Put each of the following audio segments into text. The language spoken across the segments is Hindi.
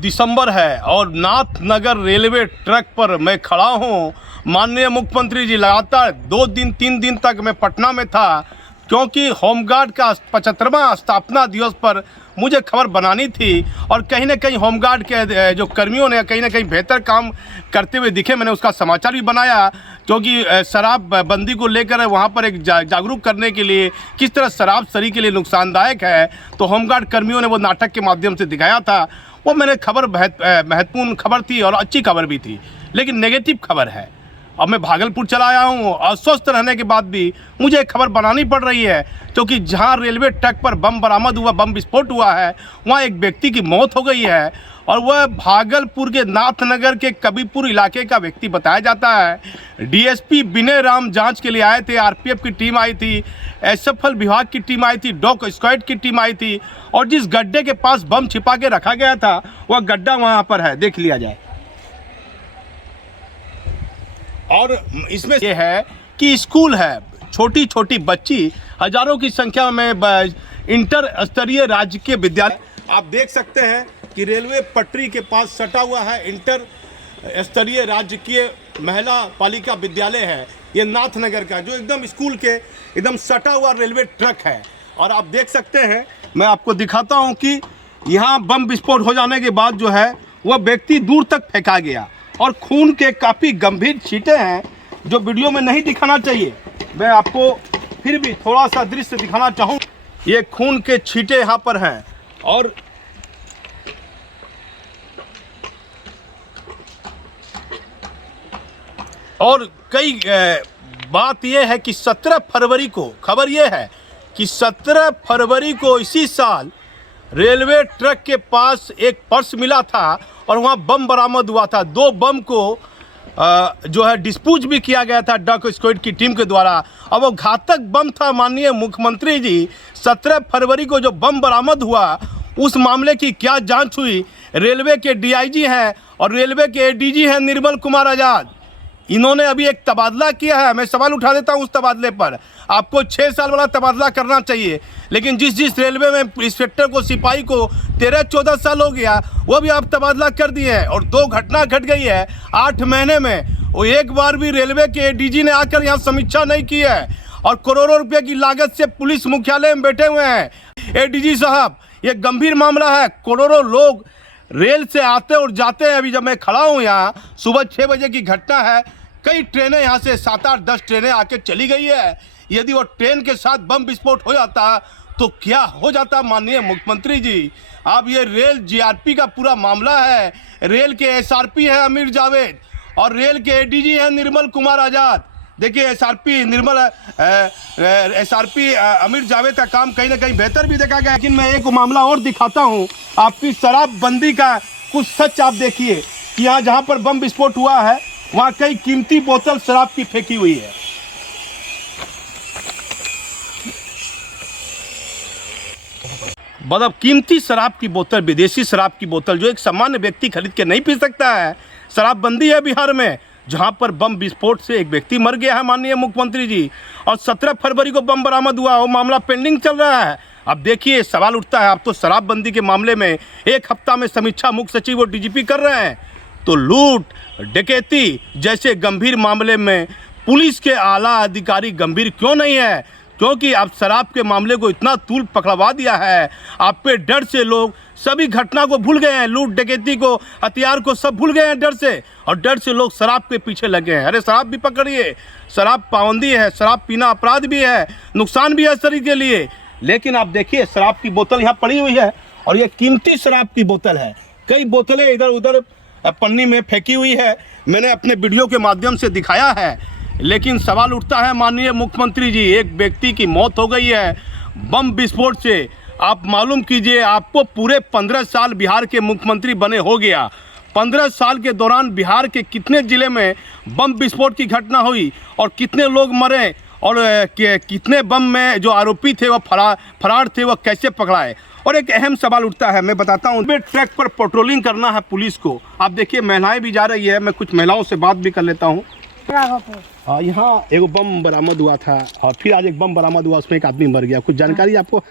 दिसंबर है और नाथनगर रेलवे ट्रैक पर मैं खड़ा हूँ। माननीय मुख्यमंत्री जी, लगातार 2-3 दिन तक मैं पटना में था, क्योंकि होमगार्ड का 75वां स्थापना दिवस पर मुझे खबर बनानी थी और कहीं ना कहीं होमगार्ड के जो कर्मियों ने कहीं ना कहीं बेहतर काम करते हुए दिखे। मैंने उसका समाचार भी बनाया, क्योंकि शराब बंदी को लेकर वहाँ पर एक जागरूक करने के लिए किस तरह शराब शरीर के लिए नुकसानदायक है, तो होमगार्ड कर्मियों ने वो नाटक के माध्यम से दिखाया था। वो मैंने खबर महत्वपूर्ण खबर थी और अच्छी खबर भी थी, लेकिन नेगेटिव खबर है। अब मैं भागलपुर चला आया हूँ, अस्वस्थ रहने के बाद भी मुझे खबर बनानी पड़ रही है, क्योंकि जहाँ रेलवे ट्रैक पर बम बरामद हुआ, बम विस्फोट हुआ है, वहाँ एक व्यक्ति की मौत हो गई है और वह भागलपुर के नाथनगर के कबीरपुर इलाके का व्यक्ति बताया जाता है। डीएसपी विनय राम जांच के लिए आए थे, आरपीएफ की टीम आई थी, एसएफएल विभाग की टीम आई थी, डॉग स्क्वाड की टीम आई थी और जिस गड्ढे के पास बम छिपा के रखा गया था वह गड्ढा वहाँ पर है, देख लिया जाए। और इसमें यह है कि स्कूल है, छोटी छोटी बच्ची, हजारों की संख्या में इंटर स्तरीय राजकीय विद्यालय आप देख सकते हैं कि रेलवे पटरी के पास सटा हुआ है इंटर स्तरीय राजकीय महिला बालिका विद्यालय है। ये नाथनगर का जो एकदम स्कूल के एकदम सटा हुआ रेलवे ट्रैक है। और आप देख सकते हैं, मैं आपको दिखाता हूँ कि यहाँ बम विस्फोट हो जाने के बाद जो है वह व्यक्ति दूर तक फेंका गया और खून के काफ़ी गंभीर छींटे हैं, जो वीडियो में नहीं दिखाना चाहिए। मैं आपको फिर भी थोड़ा सा दृश्य दिखाना चाहूँ। ये खून के छींटे यहाँ पर हैं और कई बात यह है कि 17 फरवरी को खबर यह है कि 17 फरवरी को इसी साल रेलवे ट्रैक के पास एक पर्स मिला था और वहाँ बम बरामद हुआ था। 2 बम को जो है डिस्पोज भी किया गया था डॉग स्क्वाड की टीम के द्वारा। अब वो घातक बम था। माननीय मुख्यमंत्री जी, 17 फरवरी को जो बम बरामद हुआ उस मामले की क्या जांच हुई? रेलवे के डीआईजी हैं और रेलवे के एडीजी हैं निर्मल कुमार आज़ाद। इन्होंने अभी एक तबादला किया है। मैं सवाल उठा देता हूं उस तबादले पर। आपको 6 साल वाला तबादला करना चाहिए, लेकिन जिस रेलवे में इंस्पेक्टर को, सिपाही को 13-14 साल हो गया, वो भी आप तबादला कर दिए हैं। और 2 घटना घट गई है 8 महीने में। वो एक बार भी रेलवे के एडीजी ने आकर यहाँ समीक्षा नहीं की है और करोड़ों रुपये की लागत से पुलिस मुख्यालय में बैठे हुए हैं। एडीजी साहब, ये गंभीर मामला है। करोड़ों लोग रेल से आते और जाते हैं। अभी जब मैं खड़ा हूँ यहाँ, सुबह 6 बजे की घटना है। कई ट्रेनें यहाँ से 7-8-10 ट्रेनें आके चली गई है। यदि वो ट्रेन के साथ बम विस्फोट हो जाता तो क्या हो जाता? माननीय मुख्यमंत्री जी, अब ये रेल जीआरपी का पूरा मामला है। रेल के एसआरपी है अमीर जावेद और रेल के एडीजी हैं निर्मल कुमार आज़ाद। देखिए, एसआरपी अमीर जावेद का काम कहीं ना कहीं बेहतर भी देखा गया। लेकिन मैं एक मामला और दिखाता हूँ आपकी, शराबबंदी का कुछ सच आप देखिए कि यहाँ जहाँ पर बम विस्फोट हुआ है वहाँ कई कीमती बोतल शराब की फेंकी हुई है। मतलब कीमती शराब की बोतल, विदेशी शराब की बोतल, जो एक सामान्य व्यक्ति खरीद के नहीं पी सकता है। शराबबंदी है बिहार में, जहां पर बम विस्फोट से एक व्यक्ति मर गया है माननीय मुख्यमंत्री जी। और 17 फरवरी को बम बरामद हुआ, वो मामला पेंडिंग चल रहा है। अब देखिए, सवाल उठता है, अब तो शराबबंदी के मामले में 1 हफ्ता में समीक्षा मुख्य सचिव और डीजीपी कर रहे हैं, तो लूट डकैती जैसे गंभीर मामले में पुलिस के आला अधिकारी गंभीर क्यों नहीं है? क्योंकि अब शराब के मामले को इतना तूल पकड़वा दिया है, आप पे डर से लोग सभी घटना को भूल गए हैं। लूट डकैती को, हथियार को सब भूल गए हैं डर से, और डर से लोग शराब के पीछे लगे हैं। अरे शराब भी पकड़िए, शराब पाबंदी है, शराब पीना अपराध भी है, नुकसान भी है शरीर के लिए। लेकिन आप देखिए, शराब की बोतल यहाँ पड़ी हुई है और ये कीमती शराब की बोतल है। कई बोतलें इधर उधर पन्नी में फेंकी हुई है, मैंने अपने वीडियो के माध्यम से दिखाया है। लेकिन सवाल उठता है माननीय मुख्यमंत्री जी, एक व्यक्ति की मौत हो गई है बम विस्फोट से। आप मालूम कीजिए, आपको पूरे 15 साल बिहार के मुख्यमंत्री बने हो गया। 15 साल के दौरान बिहार के कितने ज़िले में बम विस्फोट की घटना हुई और कितने लोग मरे और कितने बम में जो आरोपी थे वह फरार थे, वह कैसे पकड़ाए? और एक अहम सवाल उठता है, मैं बताता हूँ। ट्रैक पर पेट्रोलिंग करना है पुलिस को। आप देखिए, महिलाएं भी जा रही है। मैं कुछ महिलाओं से बात भी कर लेता हूँ। हाँ, यहाँ एक बम बरामद हुआ था और फिर आज एक बम बरामद हुआ, उसमें एक आदमी मर गया। कुछ जानकारी आपको?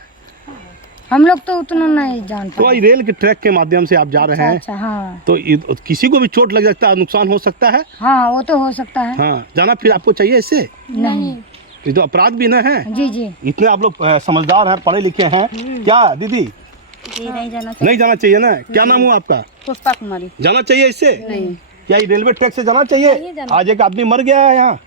हम लोग तो उतना नहीं जानते। तो रेल के ट्रैक के माध्यम से आप जा रहे हैं, अच्छा, हाँ। तो किसी को भी चोट लग सकता है, नुकसान हो सकता है। हाँ, वो तो हो सकता है। हाँ, जाना फिर आपको चाहिए इससे? नहीं। ये तो अपराध भी ना है। जी जी। इतने आप लोग समझदार हैं, पढ़े लिखे हैं। क्या दीदी? जी नहीं जाना नहीं जाना चाहिए ना? क्या नाम हुआ आपका? पुष्पा कुमारी। जाना चाहिए इससे? नहीं। क्या ये रेलवे ट्रैक से जाना चाहिए? आज एक आदमी मर गया है यहाँ।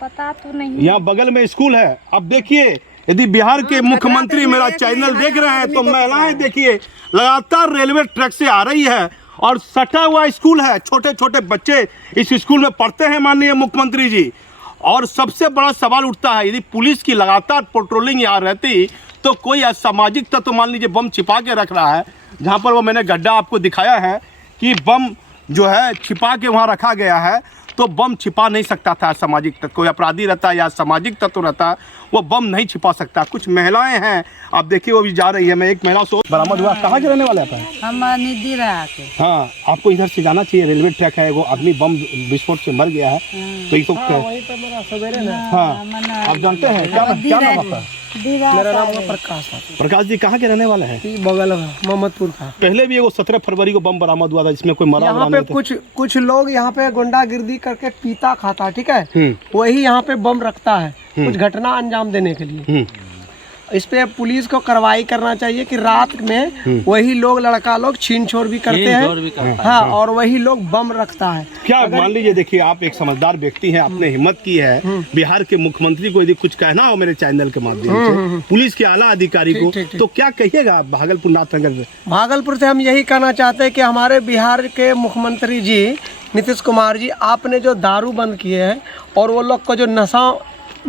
पता तो नहीं। यहाँ बगल में स्कूल है। अब देखिए, यदि बिहार के मुख्यमंत्री मेरा चैनल देख रहे हैं तो महिलाएं देखिए लगातार रेलवे ट्रैक से आ रही है और सटा हुआ स्कूल है, छोटे छोटे बच्चे इस स्कूल में पढ़ते हैं माननीय मुख्यमंत्री जी। और सबसे बड़ा सवाल उठता है, यदि पुलिस की लगातार पेट्रोलिंग यहाँ रहती तो कोई असामाजिक तत्व तो मान लीजिए बम छिपा के रख रहा है, जहाँ पर वो मैंने गड्ढा आपको दिखाया है कि बम जो है छिपा के वहाँ रखा गया है, तो बम छिपा नहीं सकता था असामाजिक तत्व। कोई अपराधी रहता या सामाजिक तत्व रहता, वो बम नहीं छिपा सकता। कुछ महिलाएं हैं, आप देखिए वो भी जा रही है। मैं एक महिला से बरामद हुआ। कहाँ के रहने वाले हैं? हम निधि रहा के। हाँ, आपको इधर से जाना चाहिए। रेलवे ट्रैक है, वो आदमी बम विस्फोट से मर गया है। तो ये तो वही तो मेरा सवेरे ना। हाँ, आप जानते हैं क्या नाम आपका? मेरा नाम प्रकाश। प्रकाश जी कहाँ के रहने वाले हैं? बगल में मोहम्मदपुर का। पहले भी वो 17 फरवरी को बम बरामद हुआ था, जिसमें कोई मरा यहाँ पे कुछ लोग यहाँ पे गुंडागिर्दी करके पीता खाता, ठीक है, वही यहाँ पे बम रखता है कुछ घटना अंजाम देने के लिए। इस पे पुलिस को कार्रवाई करना चाहिए कि रात में वही लोग लड़का लोग छीन छोड़ भी करते हैं। हाँ, और वही लोग बम रखता है। क्या मान लीजिए, देखिए आप एक समझदार व्यक्ति हैं, आपने हिम्मत की है बिहार के मुख्यमंत्री को यदि कुछ कहना हो मेरे चैनल के माध्यम से पुलिस के आला अधिकारी को, तो क्या कहिएगा आप भागलपुर नाथनगर? भागलपुर से हम यही कहना चाहते हैं कि हमारे बिहार के मुख्यमंत्री जी नीतीश कुमार जी, आपने जो दारू बंद किए हैं और वो लोग को जो नशा,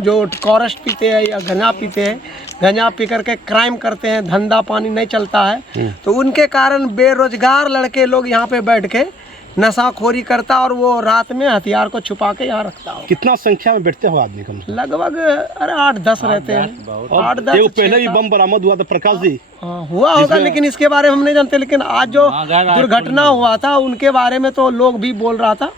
जो कॉरस्ट पीते हैं या गंजा पीते हैं, गंजा पी करके क्राइम करते हैं, धंधा पानी नहीं चलता है, तो उनके कारण बेरोजगार लड़के लोग यहाँ पे बैठ के नशाखोरी करता और वो रात में हथियार को छुपा के यहाँ रखता हो। कितना संख्या में बैठते हो आदमी? कम लगभग 8-10 रहते हैं। 8-10 पहले भी बम बरामद हुआ था प्रकाश जी। हुआ होगा, लेकिन इसके बारे में हम नहीं जानते। लेकिन आज जो दुर्घटना हुआ था उनके बारे में तो लोग भी बोल रहा था,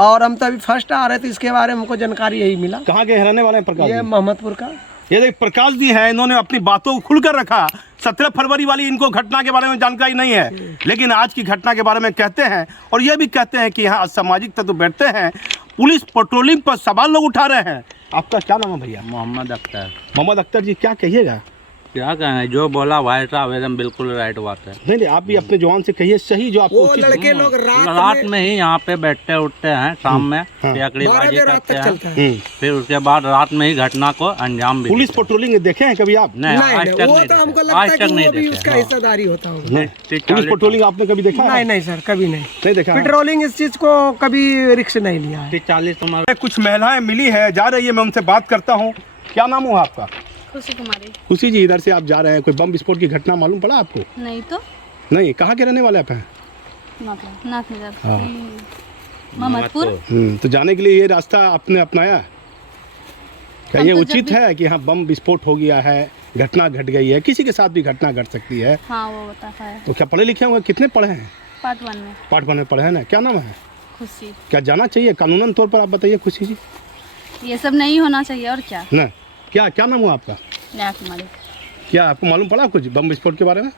और हम तो अभी फर्स्ट आ रहे थे, इसके बारे में हमको जानकारी यही मिला। कहाँ के रहने वाले हैं प्रकाश? ये मोहम्मदपुर का। ये देख प्रकाश जी हैं, इन्होंने अपनी बातों को खुलकर रखा। 17 फरवरी वाली इनको घटना के बारे में जानकारी नहीं है, लेकिन आज की घटना के बारे में कहते हैं। और ये भी कहते हैं कि यहाँ असामाजिक तत्व बैठते हैं, पुलिस पेट्रोलिंग पर सवाल लोग उठा रहे हैं। आपका क्या नाम है भैया? मोहम्मद अख्तर। मोहम्मद अख्तर जी, क्या कहिएगा? क्या कहें, जो बोला भाई साहब एकदम बिल्कुल राइट बात है। नहीं, आप भी अपने जवान से कहिए सही, जो आपको वो लड़के लोग रात में ही यहाँ पे बैठते उठते हैं, शाम में पेकड़ीबाजी करते हैं, फिर उसके बाद रात में ही घटना को अंजाम भी। पुलिस पेट्रोलिंग देखे हैं कभी आप? नहीं, आज तक नहीं देखा। आज तक नहीं देखा। उसका हिस्सेदारी होता होगा। पुलिस पेट्रोलिंग आपने कभी देखा? नहीं सर, कभी नहीं देखा। पेट्रोलिंग इस चीज को कभी रिस्क नहीं लिया है। 40 कुछ महिलाएं मिली है, जा रही है, मैं उनसे बात करता हूँ। क्या नाम हुआ आपका? खुशी कुमारी। खुशी जी, इधर से आप जा रहे हैं, कोई बम विस्फोट की घटना मालूम पड़ा आपको? नहीं तो। नहीं, कहाँ के रहने वाले आप हैं? नाथनगर, मोहम्मदपुर। तो जाने के लिए ये रास्ता आपने अपनाया? क्या ये उचित है कि हाँ बम विस्फोट हो गया है, घटना घट गई है, किसी के साथ भी घटना घट सकती है? हाँ, वो बताता है। तो क्या पढ़े लिखे होंगे? कितने पढ़े हैं? पार्ट 1 में। पार्ट 1 में पढ़े हैं ना? क्या नाम है? खुशी। क्या जाना चाहिए कानूनन तौर पर? आप बताइए खुशी जी। ये सब नहीं होना चाहिए, और क्या। ना, क्या नाम हुआ आपका? नया कुमारी। क्या आपको मालूम पड़ा कुछ बम विस्फोट के बारे में?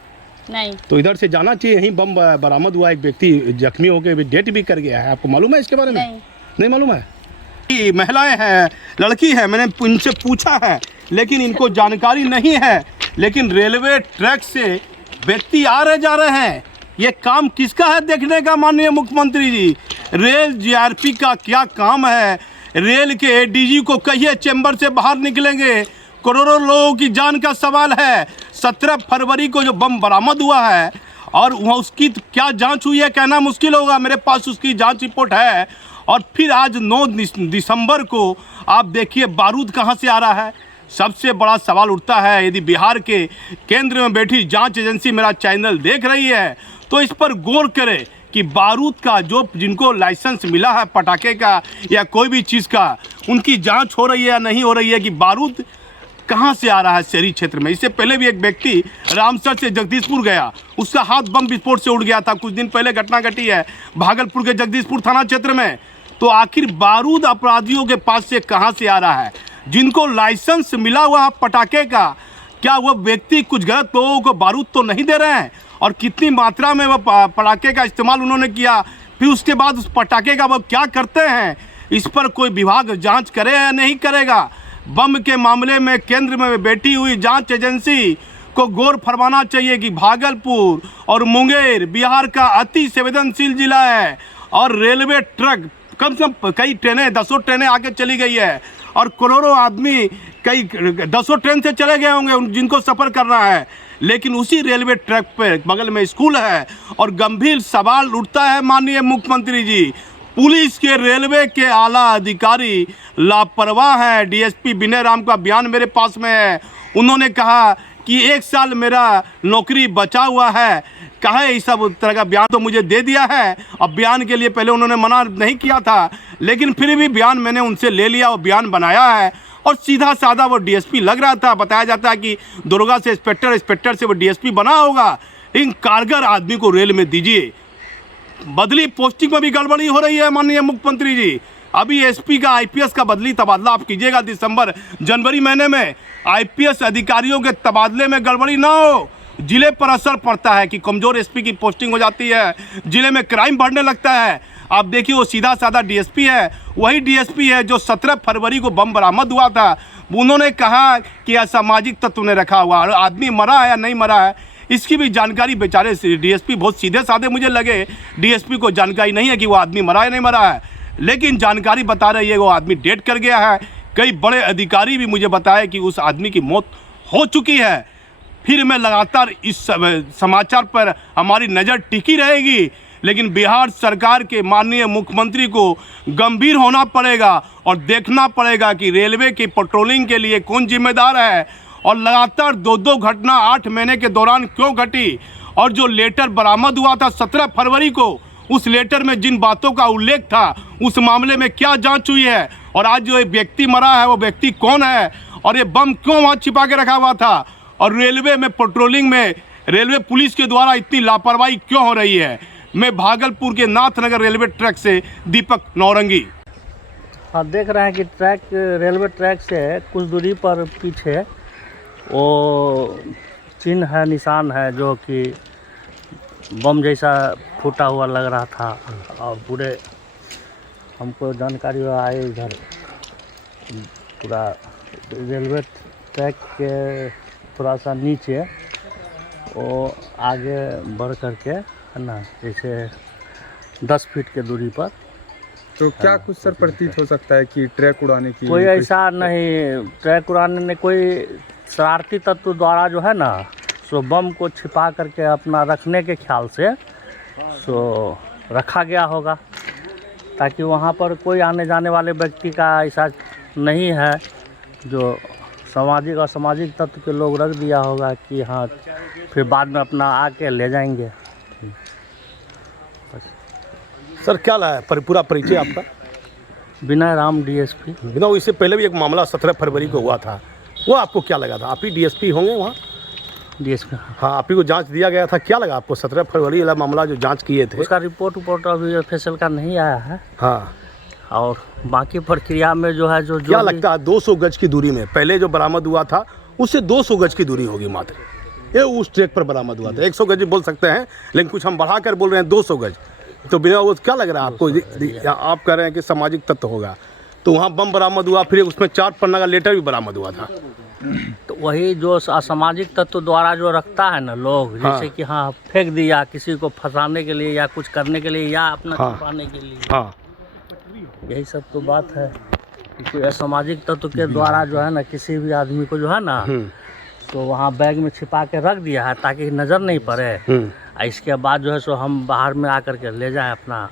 नहीं। तो इधर से जाना चाहिए, यहीं बम बरामद हुआ, एक व्यक्ति जख्मी होकर डेथ भी कर गया है। आपको मालूम है इसके बारे में? नहीं मालूम है। महिलाएं हैं, लड़की है, मैंने उनसे पूछा है, लेकिन इनको जानकारी नहीं है। लेकिन रेलवे ट्रैक से व्यक्ति आ रहे जा रहे हैं, ये काम किसका है देखने का माननीय मुख्यमंत्री जी? रेल जीआरपी का क्या काम है? रेल के एडीजी को कहिए चैम्बर से बाहर निकलेंगे। करोड़ों लोगों की जान का सवाल है। 17 फरवरी को जो बम बरामद हुआ है और वहाँ उसकी क्या जांच हुई है कहना मुश्किल होगा, मेरे पास उसकी जांच रिपोर्ट है। और फिर आज 9 दिसंबर को आप देखिए बारूद कहाँ से आ रहा है। सबसे बड़ा सवाल उठता है, यदि बिहार के केंद्र में बैठी जांच एजेंसी मेरा चैनल देख रही है तो इस पर गौर करे कि बारूद का जो जिनको लाइसेंस मिला है पटाखे का या कोई भी चीज़ का, उनकी जांच हो रही है या नहीं हो रही है कि बारूद कहाँ से आ रहा है शहरी क्षेत्र में। इससे पहले भी एक व्यक्ति रामसर से जगदीशपुर गया, उसका हाथ बम विस्फोट से उड़ गया था। कुछ दिन पहले घटना घटी है भागलपुर के जगदीशपुर थाना क्षेत्र में। तो आखिर बारूद अपराधियों के पास से कहाँ से आ रहा है? जिनको लाइसेंस मिला हुआ है पटाखे का, क्या वह व्यक्ति कुछ गलत लोगों को बारूद तो नहीं दे रहे हैं? और कितनी मात्रा में वह पटाखे का इस्तेमाल उन्होंने किया, फिर उसके बाद उस पटाखे का वो क्या करते हैं, इस पर कोई विभाग जांच करे या नहीं करेगा? बम के मामले में केंद्र में बैठी हुई जांच एजेंसी को गौर फरमाना चाहिए कि भागलपुर और मुंगेर बिहार का अति संवेदनशील जिला है और रेलवे ट्रक कम से कम कई ट्रेनें, दसों ट्रेनें आके चली गई है और करोड़ों आदमी कई दसों ट्रेन से चले गए होंगे जिनको सफ़र करना है, लेकिन उसी रेलवे ट्रैक पे बगल में स्कूल है। और गंभीर सवाल उठता है माननीय मुख्यमंत्री जी, पुलिस के रेलवे के आला अधिकारी लापरवाह हैं। डीएसपी विनय राम का बयान मेरे पास में है। उन्होंने कहा कि 1 साल मेरा नौकरी बचा हुआ है, कहे इस सब तरह का बयान तो मुझे दे दिया है। अब बयान के लिए पहले उन्होंने मना नहीं किया था, लेकिन फिर भी बयान मैंने उनसे ले लिया और बयान बनाया है और सीधा साधा वो डीएसपी लग रहा था। बताया जाता है कि दुर्गा से इंस्पेक्टर, इंस्पेक्टर से वो डीएसपी बना होगा। इन कारगर आदमी को रेल में दीजिए। बदली पोस्टिंग में भी गड़बड़ी हो रही है माननीय मुख्यमंत्री जी। अभी एसपी का आईपीएस का बदली तबादला आप कीजिएगा दिसंबर जनवरी महीने में। आईपीएस अधिकारियों के तबादले में गड़बड़ी ना हो। जिले पर असर पड़ता है कि कमज़ोर एसपी की पोस्टिंग हो जाती है, जिले में क्राइम बढ़ने लगता है। आप देखिए वो सीधा साधा डीएसपी है, वही डीएसपी है जो 17 फरवरी को बम बरामद हुआ था। उन्होंने कहा कि असामाजिक तत्व ने रखा हुआ, आदमी मरा है या नहीं मरा है इसकी भी जानकारी बेचारे डीएसपी बहुत सीधे साधे मुझे लगे। डीएसपी को जानकारी नहीं है कि वो आदमी मरा है नहीं मरा है, लेकिन जानकारी बता रही है वो आदमी डेड कर गया है। कई बड़े अधिकारी भी मुझे बताए कि उस आदमी की मौत हो चुकी है। फिर मैं लगातार इस समाचार पर हमारी नज़र टिकी रहेगी, लेकिन बिहार सरकार के माननीय मुख्यमंत्री को गंभीर होना पड़ेगा और देखना पड़ेगा कि रेलवे की पेट्रोलिंग के लिए कौन जिम्मेदार है और लगातार 2-2 घटना 8 महीने के दौरान क्यों घटी। और जो लेटर बरामद हुआ था 17 फरवरी को, उस लेटर में जिन बातों का उल्लेख था उस मामले में क्या जांच हुई है और आज जो एक व्यक्ति मरा है वो व्यक्ति कौन है और ये बम क्यों वहाँ छिपा के रखा हुआ था और रेलवे में पेट्रोलिंग में रेलवे पुलिस के द्वारा इतनी लापरवाही क्यों हो रही है। मैं भागलपुर के नाथनगर रेलवे ट्रैक से दीपक नौरंगी। हाँ, देख रहे हैं कि रेलवे ट्रैक से कुछ दूरी पर पीछे वो चिन्ह है, निशान है जो कि बम जैसा फूटा हुआ लग रहा था। और पूरे हमको जानकारी आए इधर पूरा रेलवे ट्रैक के थोड़ा सा नीचे वो आगे बढ़ करके है ना, जैसे 10 फीट के दूरी पर। तो क्या कुछ सर प्रतीत हो सकता है कि ट्रैक उड़ाने की कोई ऐसा नहीं, ट्रैक उड़ाने में कोई शरारती तत्व द्वारा जो है ना सो बम को छिपा करके अपना रखने के ख्याल से सो रखा गया होगा, ताकि वहाँ पर कोई आने जाने वाले व्यक्ति का ऐसा नहीं है जो सामाजिक और सामाजिक तत्व के लोग रख दिया होगा कि हाँ फिर बाद में अपना आके ले जाएंगे। सर क्या है पूरा परिचय आपका? विनय राम डीएसपी। बिना इससे पहले भी एक मामला 17 फरवरी को हुआ था, वो आपको क्या लगा था? आप ही डीएसपी होंगे वहाँ? डीएसपी। हाँ, आप ही को जांच दिया गया था, क्या लगा आपको 17 फरवरी वाला मामला जो जांच किए थे? उसका रिपोर्ट अभी फैसल का नहीं आया है। हाँ, और बाकी प्रक्रिया में जो है जो क्या लगता है 200 गज की दूरी में पहले जो बरामद हुआ था उससे 200 गज की दूरी होगी मात्र, ये उस ट्रैक पर बरामद हुआ था। 100 गज बोल सकते हैं, लेकिन कुछ हम बढ़ा कर बोल रहे हैं 200 गज। तो बिना वो क्या लग रहा है आपको? आप कह रहे हैं कि सामाजिक तत्व होगा, तो वहाँ बम बरामद हुआ, फिर उसमें 4 पन्ना का लेटर भी बरामद हुआ था। तो वही जो असामाजिक तत्व द्वारा जो रखता है ना लोग, जैसे कि हाँ फेंक दिया किसी को फंसाने के लिए या कुछ करने के लिए या अपना छुपाने के लिए। हाँ, यही सब तो बात है कि असामाजिक तत्व के द्वारा जो है ना किसी भी आदमी को जो है ना तो वहाँ बैग में छिपा के रख दिया है ताकि नज़र नहीं पड़े। इसके बाद जो है सो हम बाहर में आकर के ले जाएं अपना।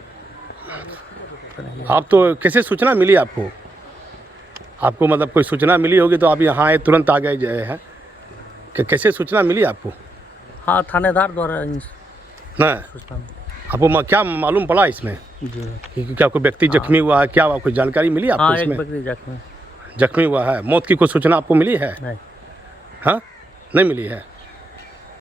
आप तो कैसे सूचना मिली आपको? आपको मतलब कोई सूचना मिली होगी तो आप यहाँ आए, तुरंत आ गए हैं कि कैसे सूचना मिली आपको? हाँ, थानेदार द्वारा ना सूचना। आपको क्या मालूम पड़ा इसमें जी कि क्या कोई व्यक्ति जख्मी हुआ है? क्या आपको जानकारी मिली आपको? हाँ, इसमें एक व्यक्ति जख्मी हुआ है। मौत की कोई सूचना आपको मिली है? नहीं। हाँ, नहीं मिली है।